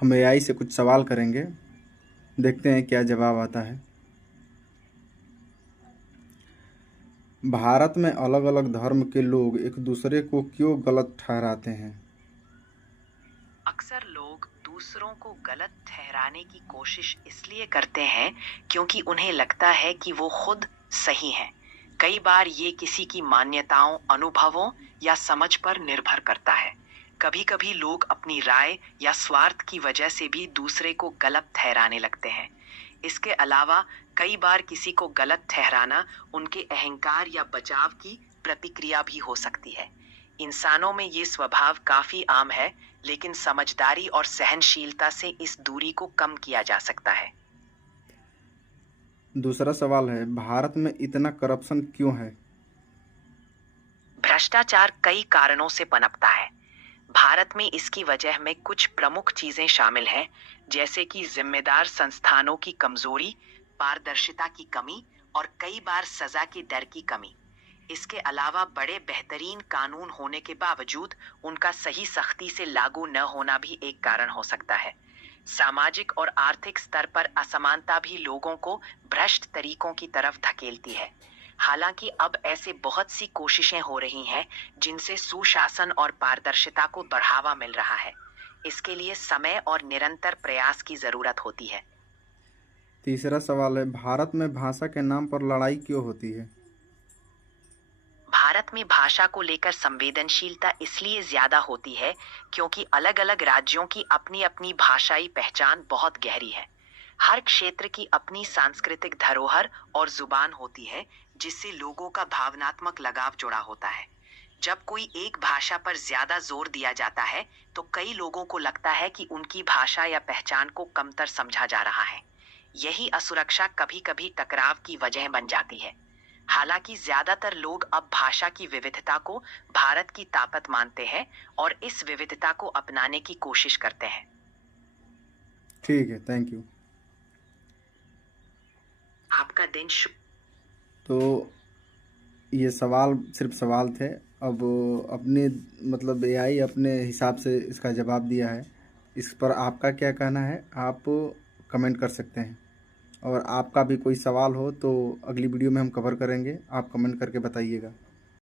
हम एआई से कुछ सवाल करेंगे, देखते हैं क्या जवाब आता है। भारत में अलग अलग धर्म के लोग एक दूसरे को क्यों गलत ठहराते हैं? अक्सर लोग दूसरों को गलत ठहराने की कोशिश इसलिए करते हैं क्योंकि उन्हें लगता है कि वो खुद सही हैं। कई बार ये किसी की मान्यताओं, अनुभवों या समझ पर निर्भर करता है। कभी-कभी लोग अपनी राय या स्वार्थ की वजह से भी दूसरे को गलत ठहराने लगते हैं। इसके अलावा कई बार किसी को गलत ठहराना उनके अहंकार या बचाव की प्रतिक्रिया भी हो सकती है। इंसानों में ये स्वभाव काफी आम है, लेकिन समझदारी और सहनशीलता से इस दूरी को कम किया जा सकता है। दूसरा सवाल है, भारत में इतना करप्शन क्यों है? भ्रष्टाचार कई कारणों से पनपता है। भारत में इसकी वजह में कुछ प्रमुख चीजें शामिल हैं, जैसे कि जिम्मेदार संस्थानों की कमजोरी, पारदर्शिता की कमी और कई बार सजा के डर की कमी। इसके अलावा बड़े बेहतरीन कानून होने के बावजूद उनका सही सख्ती से लागू न होना भी एक कारण हो सकता है। सामाजिक और आर्थिक स्तर पर असमानता भी लोगों को भ्रष्ट तरीकों की तरफ धकेलती है। हालांकि अब ऐसे बहुत सी कोशिशें हो रही हैं जिनसे सुशासन और पारदर्शिता को बढ़ावा मिल रहा है। इसके लिए समय और निरंतर प्रयास की जरूरत होती है। तीसरा सवाल है, भारत में भाषा के नाम पर लड़ाई क्यों होती है? भारत में भाषा को लेकर संवेदनशीलता इसलिए ज्यादा होती है क्योंकि अलग-अलग राज्यों की अपनी-अपनी भाषाई पहचान बहुत गहरी है। हर क्षेत्र की अपनी सांस्कृतिक धरोहर और जुबान होती है, जिससे लोगों का भावनात्मक लगाव जुड़ा होता है। जब कोई एक भाषा पर ज्यादा जोर दिया जाता है, तो कई लोगों को लगता है कि उनकी भाषा या पहचान को कमतर समझा जा रहा है। यही असुरक्षा कभी-कभी टकराव की वजह बन जाती है। हालांकि ज्यादातर लोग अब भाषा की विविधता को भारत की ताकत मानते हैं और इस विविधता को अपनाने की कोशिश करते हैं। ठीक है, थैंक यू। आपका दिन शुभ। तो ये सवाल सिर्फ सवाल थे। अब अपने मतलब एआई अपने हिसाब से इसका जवाब दिया है। इस पर आपका क्या कहना है, आप कमेंट कर सकते हैं। और आपका भी कोई सवाल हो तो अगली वीडियो में हम कवर करेंगे, आप कमेंट करके बताइएगा।